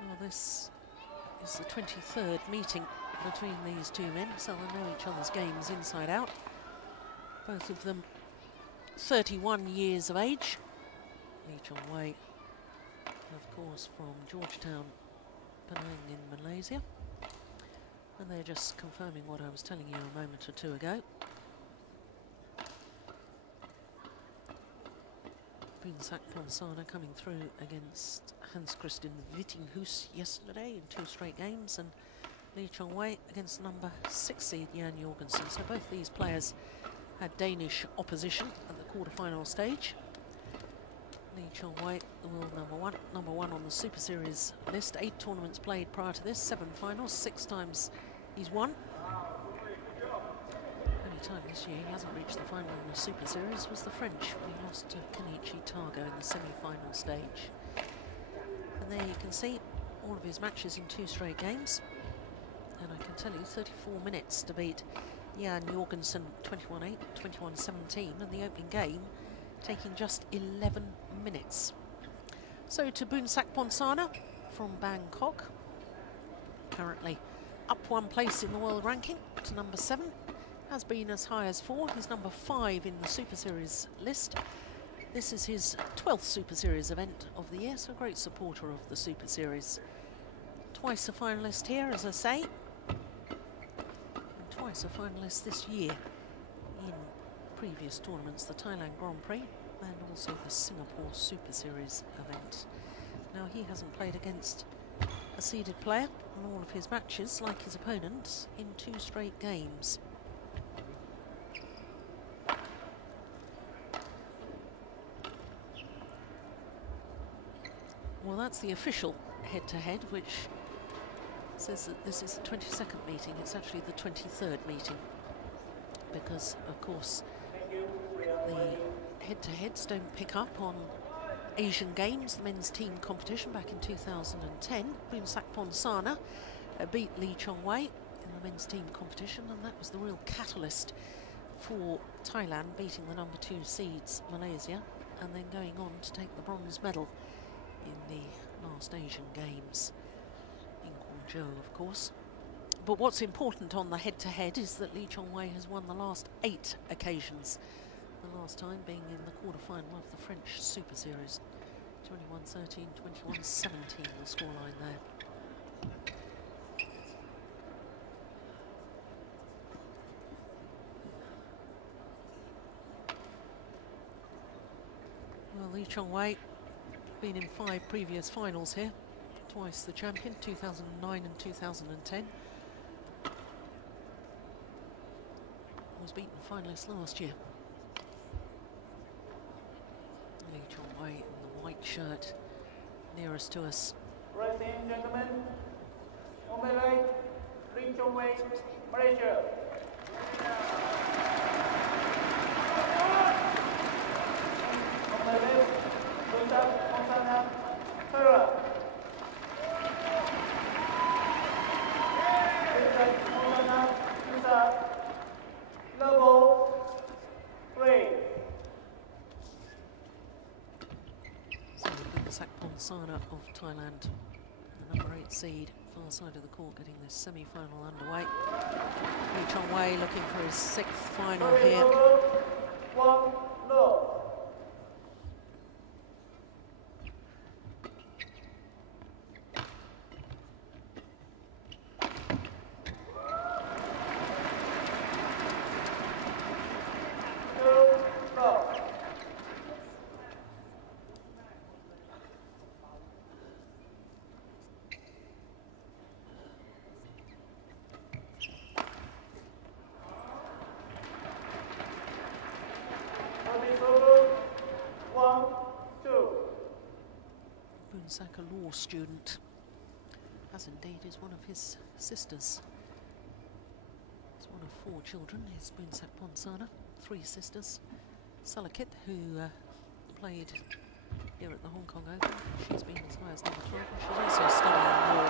Well, this is the 23rd meeting between these two men, so they know each other's games inside out. Both of them 31 years of age. Lee Chong-wei, of course, from Georgetown, Penang in Malaysia. And they're just confirming what I was telling you a moment or two ago. Boonsak Ponsana coming through against Hans Christian Vittinghus yesterday in 2 straight games, and Lee Chong-wei against number 6 seed Jan Jorgensen. So both these players had Danish opposition at the quarter-final stage. Lee Chong-wei, the world number one on the Super Series list. 8 tournaments played prior to this, 7 finals, 6 times he's won. Only time this year he hasn't reached the final in the Super Series was the French, when he lost to Kenichi Targo in the semi-final stage. And there you can see all of his matches in 2 straight games. And I can tell you, 34 minutes to beat Jan Jorgensen 21-8, 21-17, and the opening game taking just 11 minutes. So to Boonsak Ponsana from Bangkok, currently up 1 place in the world ranking to number 7, has been as high as 4. He's number 5 in the Super Series list. This is his 12th Super Series event of the year, so a great supporter of the Super Series. Twice a finalist here, as I say, and twice a finalist this year in previous tournaments, the Thailand Grand Prix and also the Singapore Super Series event. Now, he hasn't played against a seeded player in all of his matches, like his opponents, in 2 straight games. Well, that's the official head-to-head, which says that this is the 22nd meeting. It's actually the 23rd meeting, because, of course, the head-to-heads don't pick up on Asian Games, the men's team competition back in 2010. Boonsak Ponsana beat Lee Chong-wei in the men's team competition, and that was the real catalyst for Thailand beating the number 2 seeds, Malaysia, and then going on to take the bronze medal in the last Asian Games in Guangzhou, of course. But what's important on the head-to-head is that Lee Chong-wei has won the last 8 occasions, the last time being in the quarter-final of the French Super Series. 21-13, 21-17 the scoreline there. Well, Lee Chong-wei been in 5 previous finals here, twice the champion, 2009 and 2010. Was beaten finalist last year. Lee Chong-wei in the white shirt, nearest to us. Ladies and gentlemen, on my right, Lee Chong-wei, Malaysia. On my left, Boonsak Ponsana, Thailand. Boonsak Ponsana, Boonsak, level 3. So Boonsak Ponsana of Thailand, the number 8 seed, far side of the court, getting this semi-final underway. Lee Chong-wei looking for his 6th final here. 1 love. Boonsak, a law student, as indeed is one of his sisters. He's one of 4 children, is Boonsak Ponsana, 3 sisters. Salakit, who played here at the Hong Kong Open, she's been as high as number 12, and she's also studying law.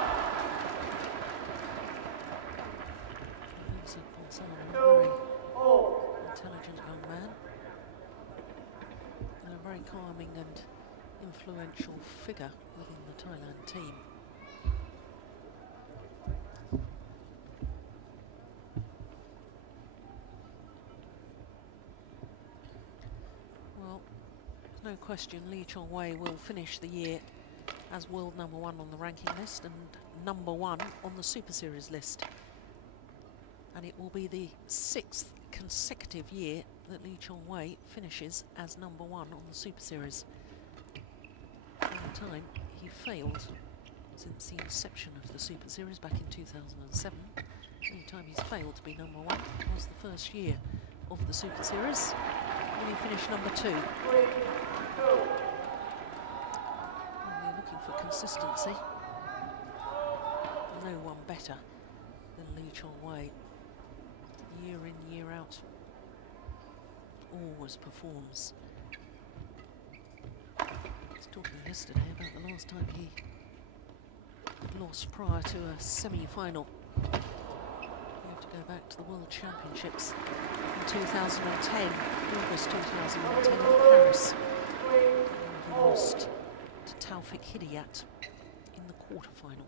Boonsak Ponsana, a very intelligent young man. calming and influential figure within the Thailand team. Well, no question Lee Chong-wei will finish the year as world #1 on the ranking list and #1 on the Super Series list. And it will be the 6th consecutive year that Lee Chong-wei finishes as #1 on the Super Series. At the time, he failed since the inception of the Super Series back in 2007. The only time he's failed to be #1 was the first year of the Super Series, when he finished #2. And they're looking for consistency. No one better than Lee Chong-wei. Year in, year out, always performs. I was talking yesterday about the last time he had lost prior to a semi-final. You have to go back to the World Championships in 2010, August 2010 in Paris. And he lost to Taufik Hidayat in the quarter-final.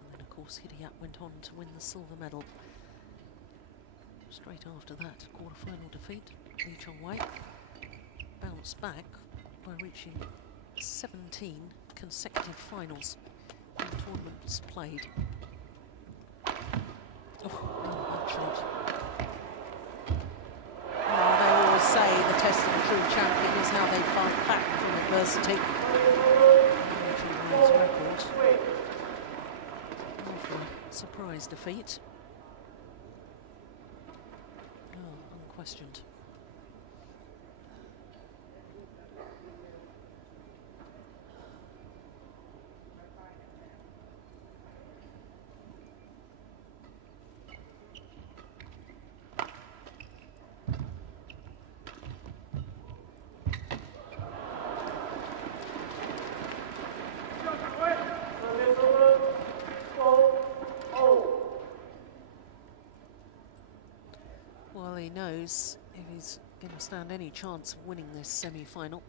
And then, of course, Hidayat went on to win the silver medal. Straight after that quarter-final defeat, Lee Chong-wei bounced back by reaching 17 consecutive finals in tournaments played. Oh, shot. Well, they always say the test of a true champion is how they fight back from adversity. Lee Chong-wei's record. Oh, for a surprise defeat. Unquestioned. Well, he knows if he's going to stand any chance of winning this semi-final,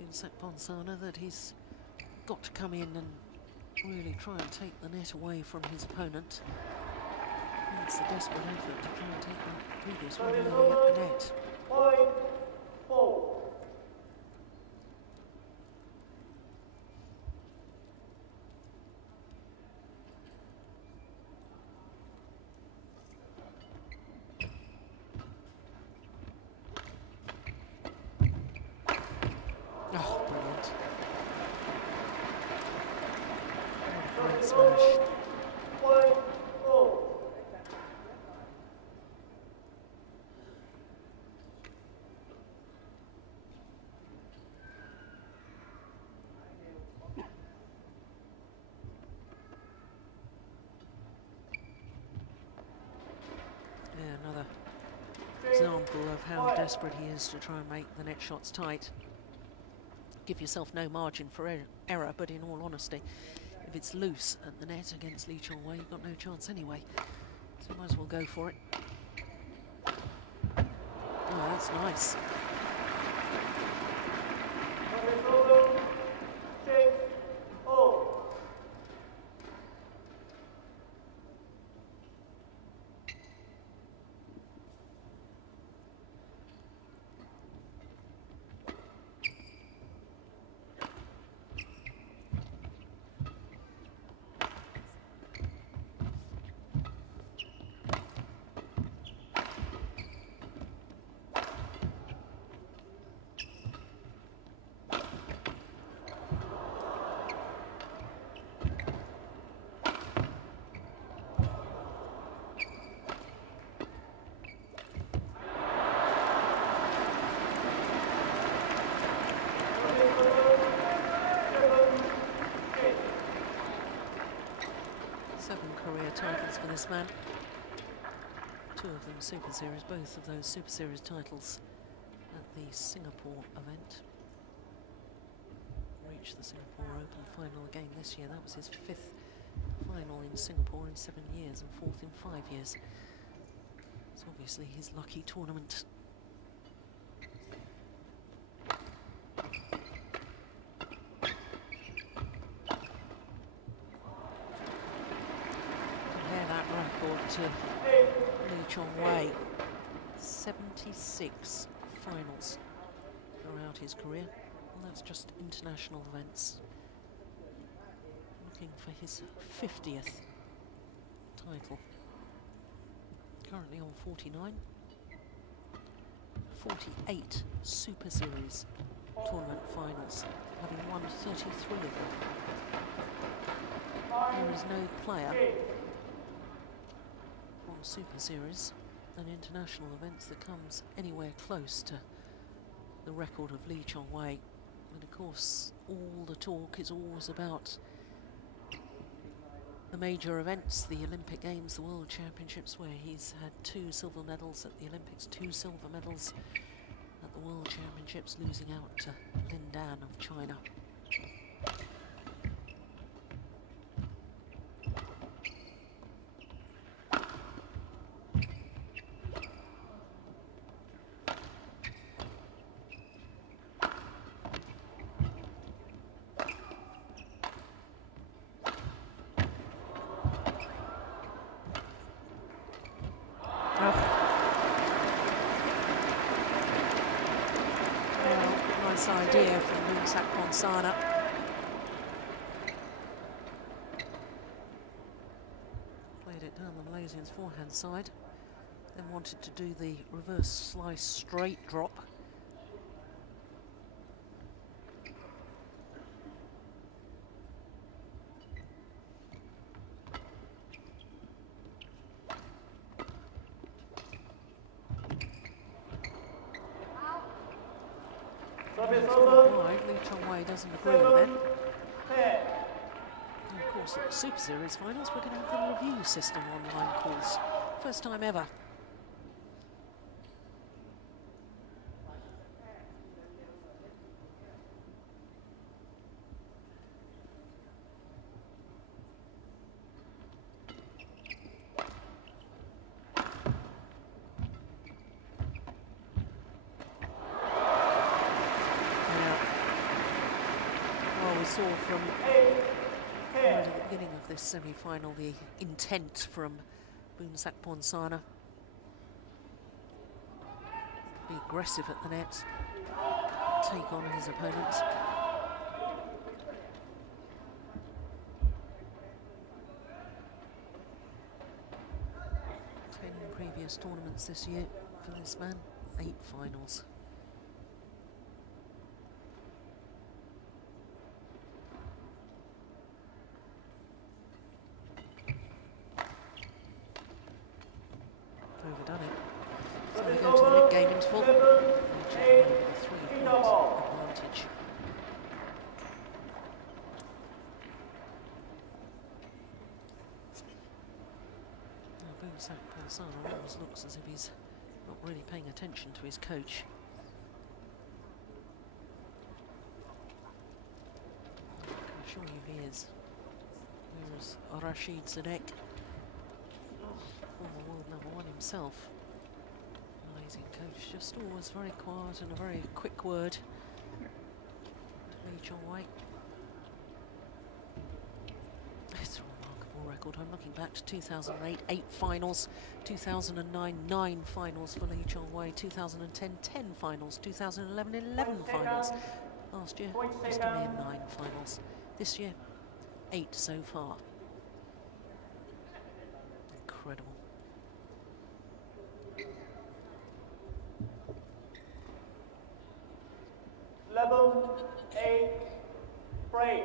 Boonsak Bonsana, that he's got to come in and really try and take the net away from his opponent. It's a desperate effort to try and take that previous one early at the net. Oh, brilliant. What a great smash. Yeah, another example of how desperate he is to try and make the net shots tight. Give yourself no margin for error, but in all honesty, if it's loose at the net against Lee Chong-wei, you've got no chance anyway. So might as well go for it. Oh, that's nice. Titles for this man. 2 of them Super Series, both of those Super Series titles at the Singapore event. Reached the Singapore Open final again this year. That was his 5th final in Singapore in 7 years and 4th in 5 years. It's obviously his lucky tournament. to Lee Chong-wei. 76 finals throughout his career, and that's just international events. Looking for his 50th title. Currently on 49. 48 Super Series tournament finals, having won 33 of them. There is no player on Super Series and international events that comes anywhere close to the record of Lee Chong-wei. And of course, all the talk is always about the major events, the Olympic Games, the World Championships, where he's had 2 silver medals at the Olympics, 2 silver medals at the World Championships, losing out to Lin Dan of China. Idea from Boonsak Ponsana. Played it down the Malaysian's forehand side, then wanted to do the reverse slice straight drop. Lee Chong-wei doesn't agree with it. And of course, at the Super Series finals, we're going to have the review system online calls. First time ever. Saw from right at the beginning of this semi-final the intent from Boonsak Ponsana. Be aggressive at the net, take on his opponent. 10 previous tournaments this year for this man, 8 finals. Overdone it. So we go to the mid-game interval. 3-point advantage. Now Boonsak Ponsana always looks as if he's not really paying attention to his coach. I can assure you he is. Whereas Rashid Sadek, former world #1 himself, amazing coach, just always very quiet and a very quick word to Lee Chong-wei. It's a remarkable record. I'm looking back to 2008, 8 finals, 2009, 9 finals for Lee Chong-wei, 2010, 10 finals, 2011, 11 finals. Last year, just a mere 9 finals. This year, 8 so far. Incredible. Level 8, break.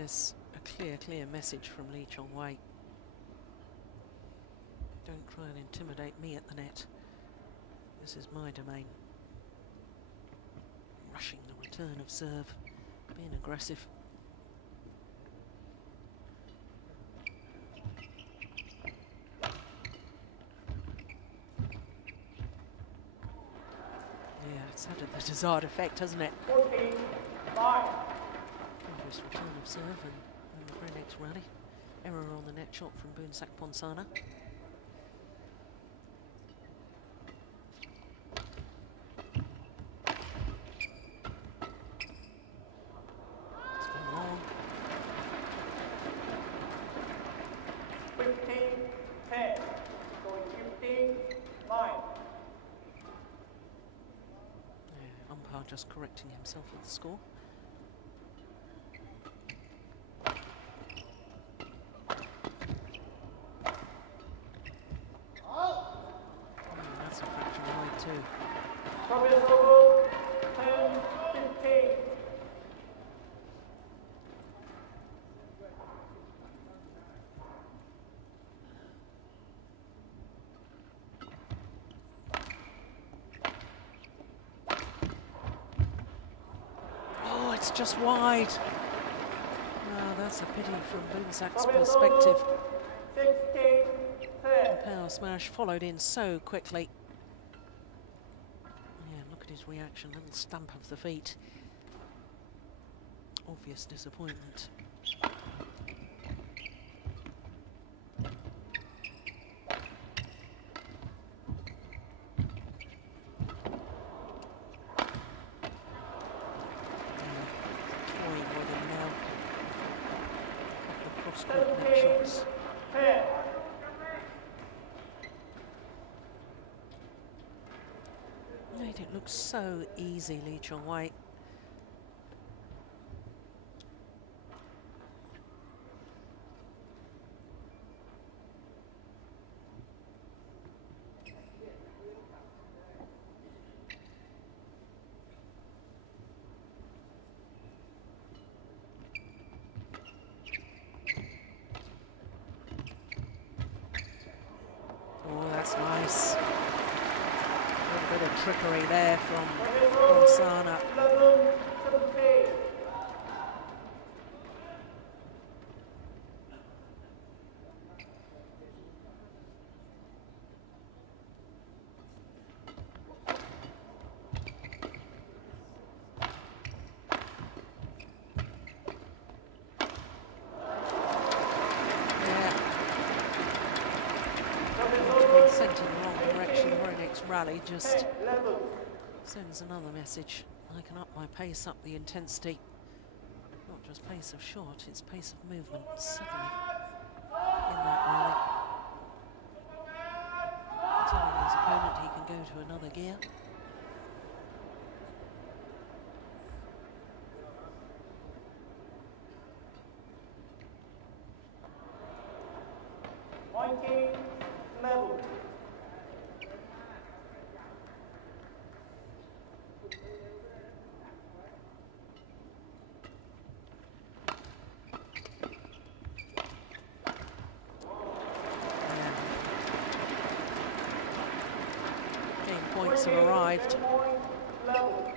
There's a clear message from Lee Chong-wei. Don't try and intimidate me at the net. This is my domain. Rushing the return of serve, being aggressive. Yeah, it's had the desired effect, hasn't it? 45. Obvious return of serve and the very next rally. Error on the net shot from Boonsak Ponsana. It's gone long. 15, 10. Going 15, 9. Yeah, umpire just correcting himself with the score. That's a fraction wide too. Service over 10, 15. Oh, it's just wide. Oh, that's a pity from Boonsak's Service perspective. over 16, 10. Power smash followed in so quickly. Yeah, look at his reaction, little stamp of the feet. Obvious disappointment. Toying with him now. Couple of cross-court net 17, shots. 10. Made it look so easy, Lee Chong-wei. Oh, that's nice. A little bit of trickery there from Ponsana. 11, 17. Yeah, Service over sent in the wrong direction. Very next rally just 10, 11. sends another message. I can up my pace, up the intensity. Not just pace of shot, it's pace of movement suddenly in that rally. Telling his opponent he can go to another gear. Level. Yeah. Game points have arrived. Level.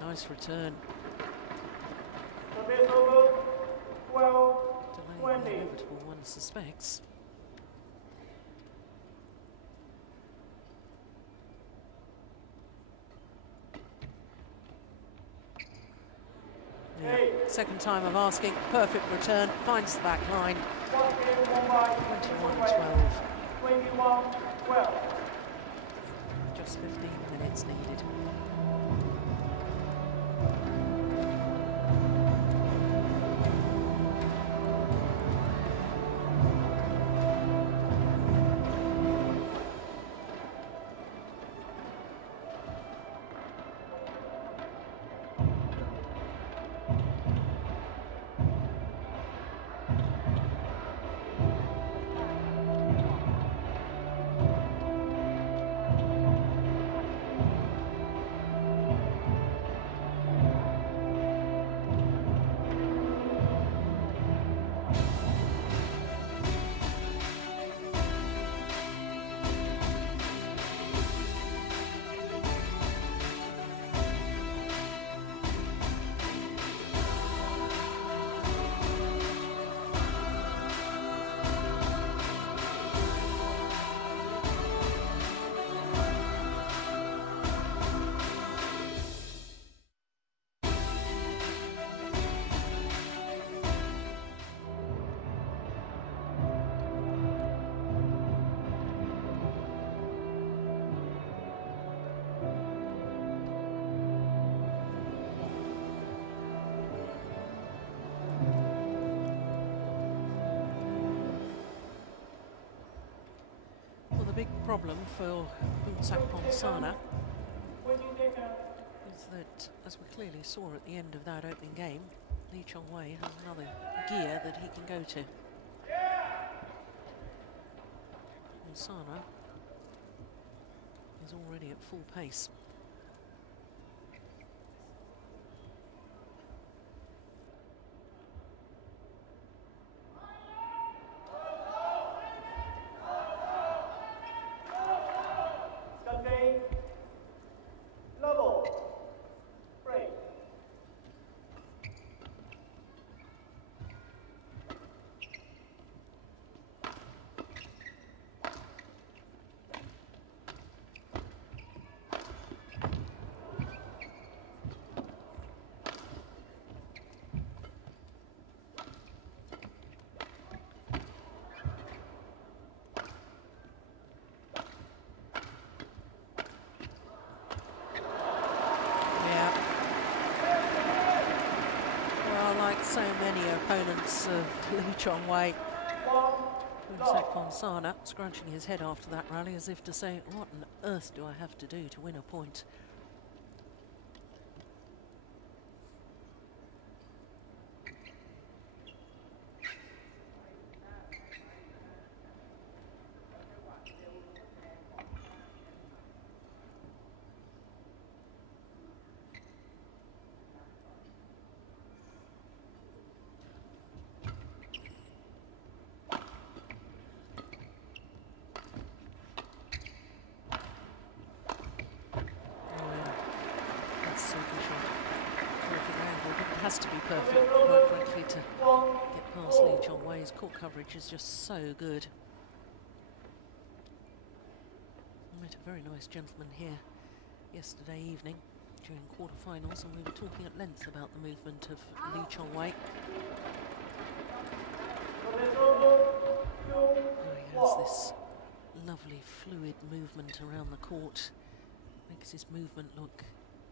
Nice return. Service over 12, Delaying the 20. inevitable, one suspects. Yeah. Second time of asking, perfect return, finds the back line. 21-12. 21-12. Just 15 minutes needed. big problem for Boonsak Ponsana When you take a is that, as we clearly saw at the end of that opening game, Lee Chong Wei has another gear that he can go to. Ponsana is already at full pace. Sunday, level, break. So many opponents of Lee Chong Wei, Boonsak Ponsana scrunching his head after that rally as if to say, what on earth do I have to do to win a point? Has to be perfect, quite frankly, to get past Lee Chong Wei's court coverage is just so good. I met a very nice gentleman here yesterday evening during quarterfinals, and we were talking at length about the movement of Lee Chong Wei. He has this lovely fluid movement around the court, makes his movement look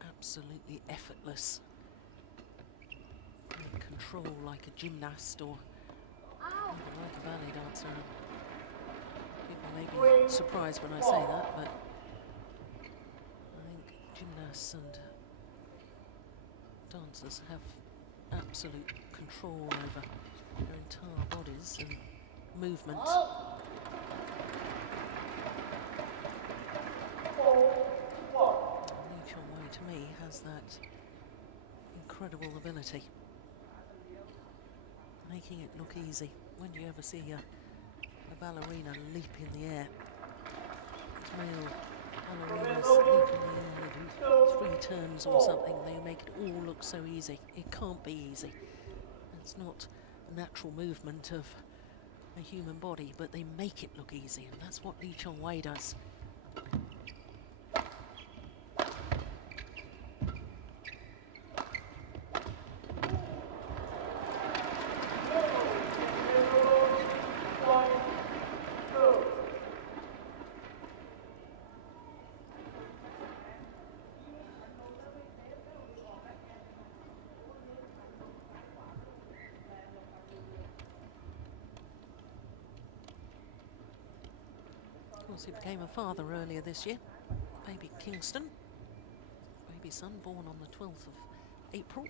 absolutely effortless. Control like a gymnast or even like a ballet dancer. People may be surprised when I say that, but I think gymnasts and dancers have absolute control over their entire bodies and movement. Lee Chong Wei, to me, has that incredible ability, making it look easy. When do you ever see a ballerina leap in the air? These male ballerinas leap in the air, they do 3 turns or something, they make it all look so easy. It can't be easy. It's not a natural movement of a human body, but they make it look easy, and that's what Lee Chong Wei does. He became a father earlier this year, baby Kingston, baby son born on the 12th of April.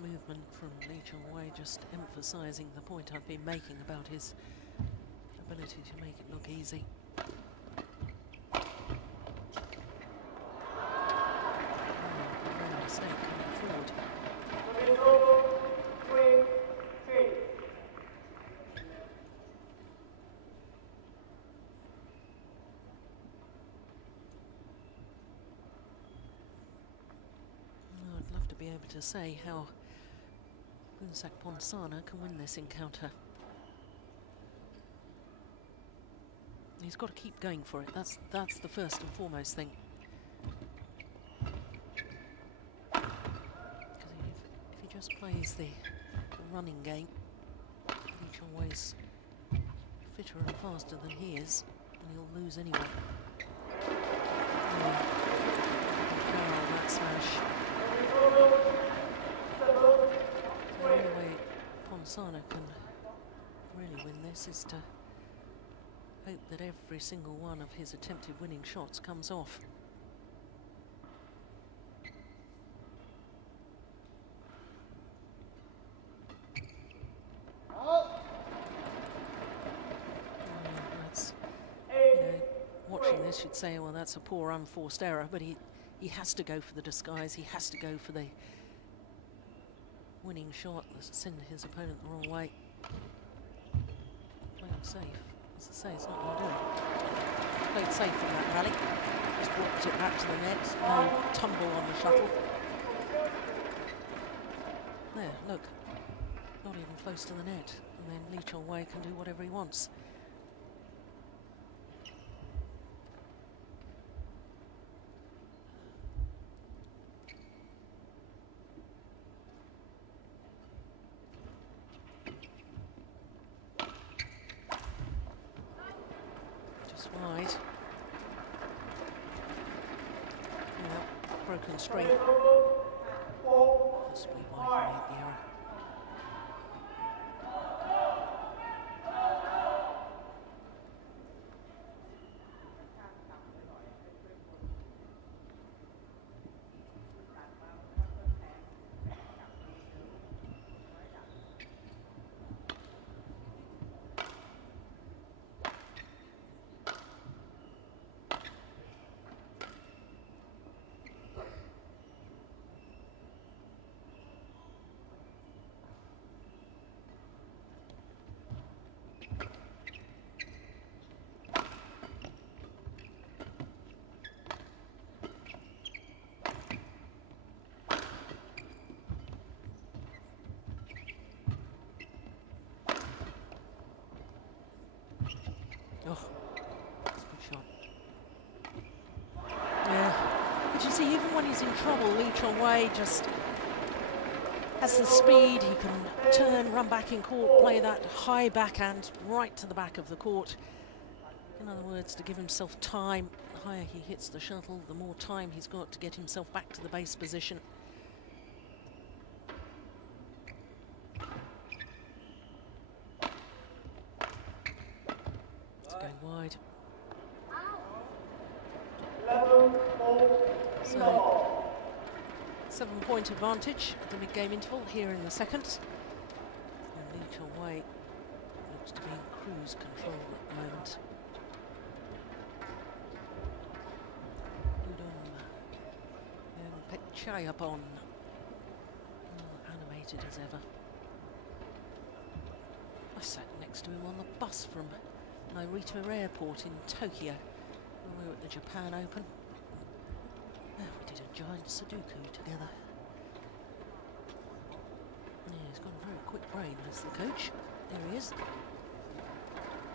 Movement from Lee Chong Wei just emphasising the point I've been making about his ability to make it look easy. I'd love to be able to say how Boonsak Ponsana can win this encounter. He's got to keep going for it. That's the first and foremost thing. just plays the running game. Lee Chong-wei's fitter and faster than he is, and he'll lose anyway. That smash. The only way Ponsarnau can really win this is to hope that every single one of his attempted winning shots comes off. Watching this, you'd say, well, that's a poor unforced error, but he has to go for the disguise. He has to go for the winning shot that send his opponent the wrong way. Playing safe. As I say, it's not going to do it. Played safe in that rally. Just walked it back to the net. No tumble on the shuttle. There, look. Not even close to the net. And then Lee Chong-wei can do whatever he wants. Wide. Yeah, broken string. Possibly why he made the error. Oh, that's a good shot. Yeah, but you see, even when he's in trouble, Lee Chong-wei just has the speed. He can turn, run back in court, play that high backhand right to the back of the court. In other words, to give himself time. The higher he hits the shuttle, the more time he's got to get himself back to the base position. Wide. So, 7-point advantage at the mid-game interval here in the second. And Lee Chong-wei looks to be in cruise control at the moment. Udom and Pechayabon, animated as ever. I sat next to him on the bus from Narita Airport in Tokyo when we were at the Japan Open. We did a giant Sudoku together. Yeah, he's got a very quick brain, as the coach. There he is.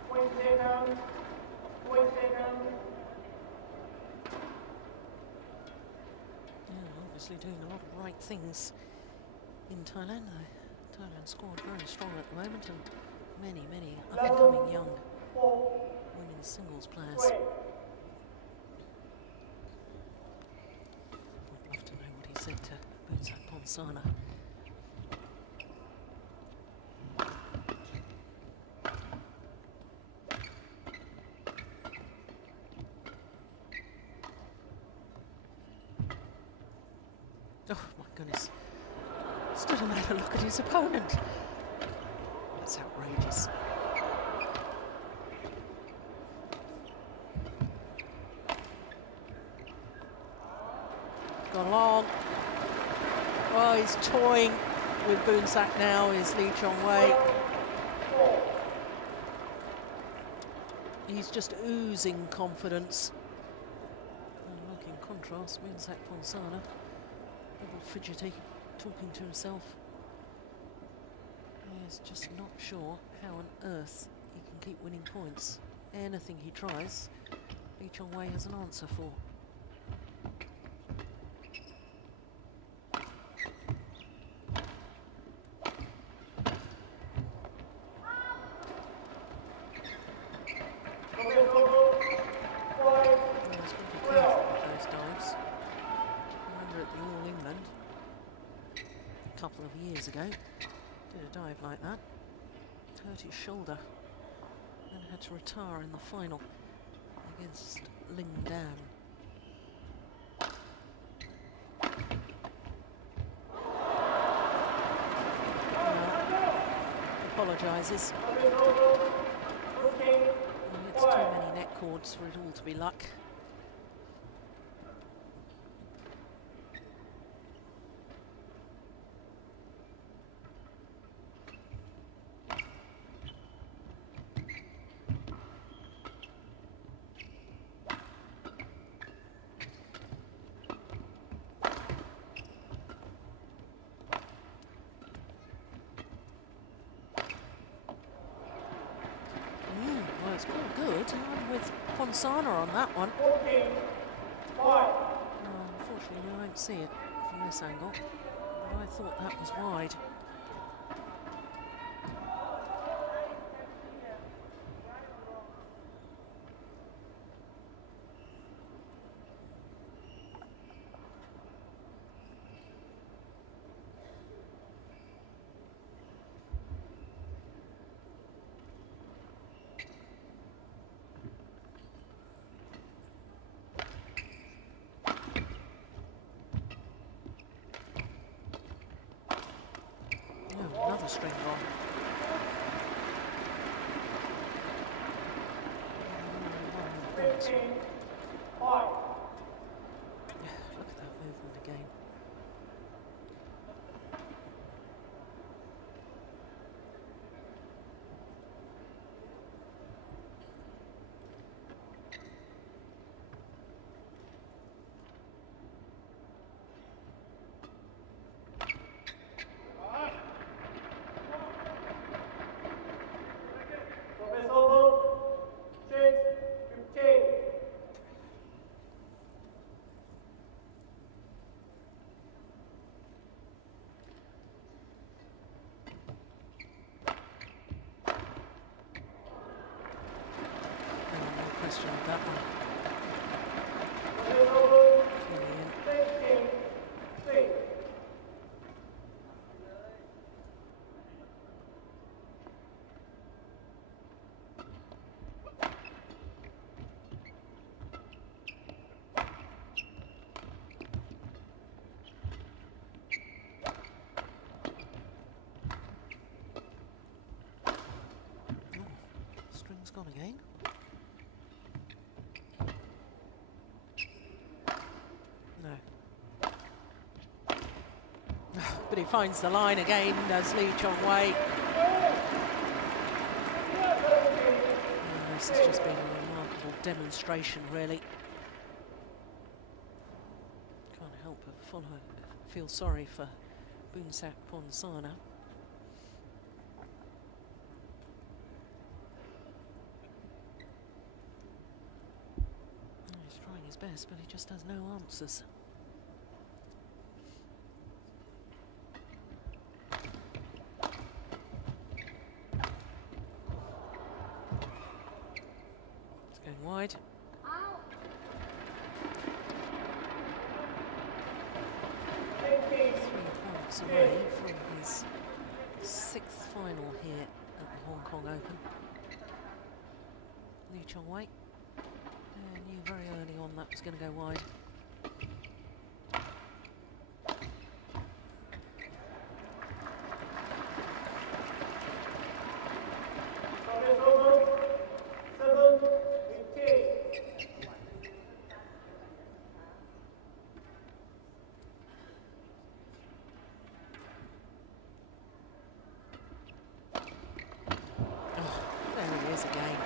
Yeah, obviously doing a lot of right things in Thailand. The Thailand squad very strong at the moment, and many up-and-coming young women's singles players. I'd love to know what he said to Boonsak Ponsarnau. Oh my goodness. Stood and had a look at his opponent. That's outrageous. Gone long. Oh, he's toying with Boonsak now, is Lee Chong-wei. He's just oozing confidence. And look, in contrast, Boonsak Ponsarnau, a little fidgety, talking to himself. He's just not sure how on earth he can keep winning points. Anything he tries, Lee Chong-wei has an answer for. a couple of years ago. Did a dive like that. Hurt his shoulder. And had to retire in the final against Ling Dan. Apologises. It's too many net cords for it all to be luck. It's all good. I'm with Ponsana on that one. Unfortunately, I won't see it from this angle, but I thought that was wide. Another string gone. Look at that movement again. Question of that one. String's gone again. But he finds the line again, does Lee Chong-wei. This has just been a remarkable demonstration, really. Can't help but feel sorry for Boonsak Ponsana. He's trying his best, but he just has no answers. Wide. 3 points away from his 6th final here at the Hong Kong Open. Lee Chong-wei knew very early on that was going to go wide. Again.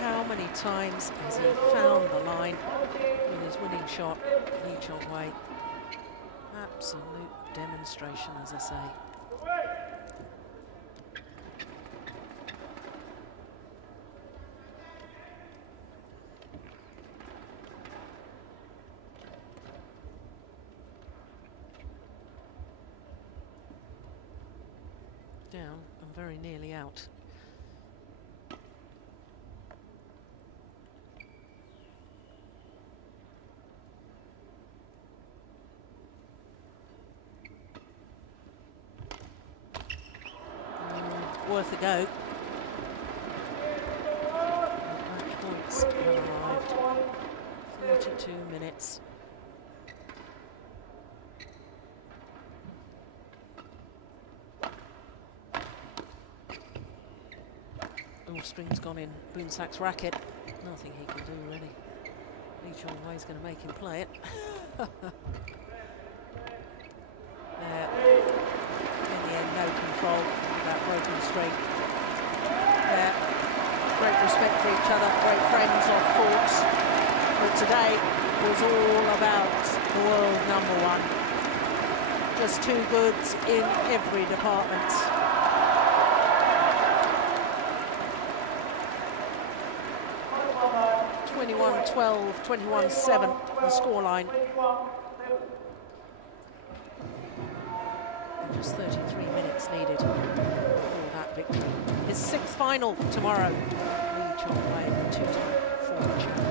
How many times has he found the line with his winning shot, Lee Chong-wei? Absolute demonstration, as I say. Down and very nearly out. worth a go. Match points have arrived. 32 minutes. All strings gone in Boonsak's racket. Nothing he can do really. Lee Chong-wei's going to make him play it. In the end, no control. That broken straight. Great respect for each other, great friends off courts. But today was all about the world #1. Just too good in every department. (21-12, 21-7) the scoreline. Just 33 minutes needed for that victory. His 6th final tomorrow. Lee Chong-wei, the two-time former champion.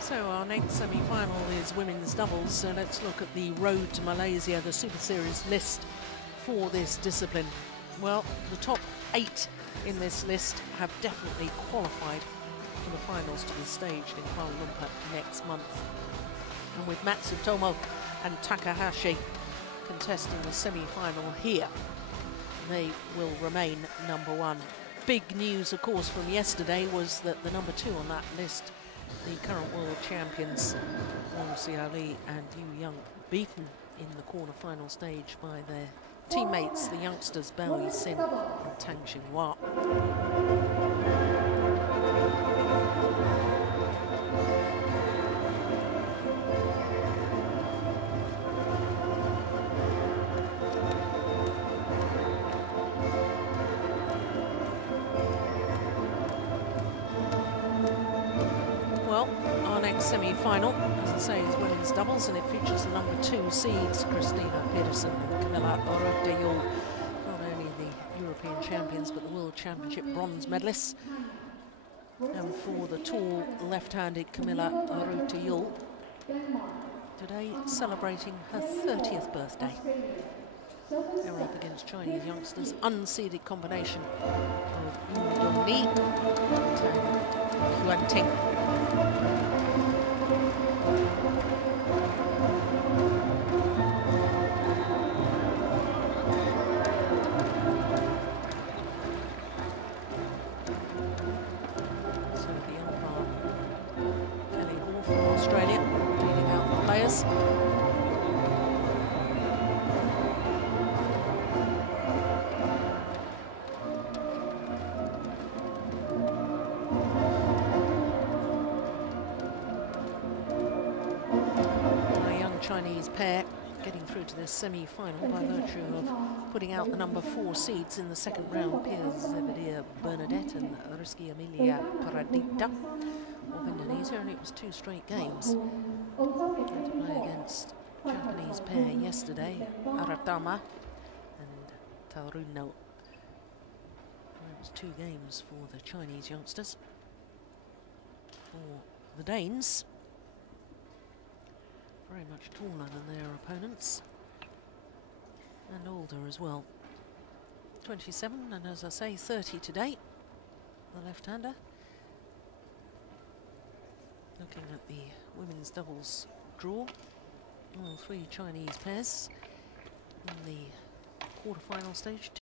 So our next semi-final is women's doubles, so let's look at the road to Malaysia, the Super Series list for this discipline. Well, the top 8 in this list have definitely qualified for the finals to be staged in Kuala Lumpur next month. And with Matsutomo and Takahashi contesting the semi-final here, they will remain #1. Big news, of course, from yesterday was that the #2 on that list, the current world champions Wong Sia Lee and Yu Young, beaten in the quarter-final stage by their teammates, the youngsters Bao Yi-sin and Tang Xinhua. Semi-final, as I say, is women's doubles, and it features the #2 seeds, Christina Pedersen and Camilla Orote-Yul, not only the European champions but the World Championship bronze medalists. And for the tall left-handed Camilla Orote-Yul, today celebrating her 30th birthday. They're up against Chinese youngsters, unseeded combination of Yu Dongni and Yuan Ting. Australia leading out the players. A young Chinese pair getting through to this semi-final by virtue of putting out the #4 seeds in the second round, Piers Zebedia Bernadette and Rizky Amelia Pradipta of Indonesia, and it was 2 straight games. Had to play against Japanese pair yesterday, Aratama and Taruno. It was 2 games for the Chinese youngsters. For the Danes, very much taller than their opponents, and older as well. 27, and as I say, 30 today, the left-hander. Looking at the women's doubles draw, All three Chinese pairs in the quarter-final stage.